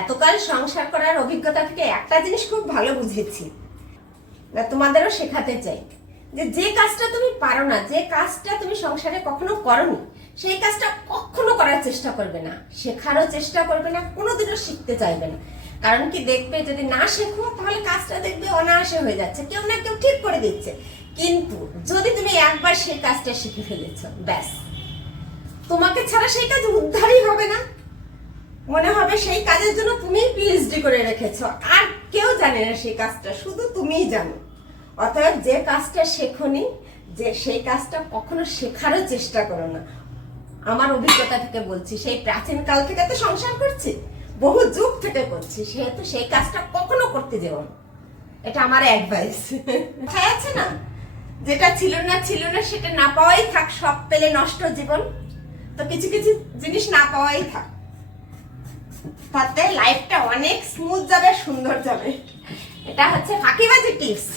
এতকাল সংসার করার অভিজ্ঞতা থেকে একটা জিনিস খুব ভালো বুঝেছি, তোমাদেরও শেখাতে চাই যে যে কাজটা তুমি পারো না, যে কাজটা তুমি সংসারে কখনো করোনি, সেই কাজটা কখনো করার চেষ্টা করবে না, শেখারও চেষ্টা করবে না, কোনোদিনও শিখতে চাইবে না। কারণ কি, দেখবে যদি না শেখো তাহলে কাজটা দেখবে অনায়াসে হয়ে যাচ্ছে, কেউ না কেউ ঠিক করে দিচ্ছে। কিন্তু যদি তুমি একবার সেই কাজটা শিখে ফেলেছো, ব্যাস, তোমাকে ছাড়া সেই কাজ উদ্ধারই হবে না। মনে হবে সেই কাজের জন্য তুমি পিএইচডি করে রেখেছো, আর কেউ জানে না সেই কাজটা, শুধু তুমিই জানো। অতএব যে কাজটা শেখোনি, যে সেই কাজটা কখনো শেখারও চেষ্টা করো না। আমার অভিজ্ঞতা থেকে বলছি, সেই প্রাচীন কাল থেকে তো সংসার করছি, বহু যুগ থেকে করছি, সেহেতু সেই কাজটা কখনো করতে যেও না। এটা আমার অ্যাডভাইস। কথায় আছে না, যেটা ছিল না সেটা না পাওয়াই থাক, সব পেলে নষ্ট জীবন। তো কিছু কিছু জিনিস না পাওয়াই থাক, তাতে লাইফটা অনেক স্মুথ যাবে, সুন্দর যাবে। এটা হচ্ছে ফাঁকিবাজি টিপস।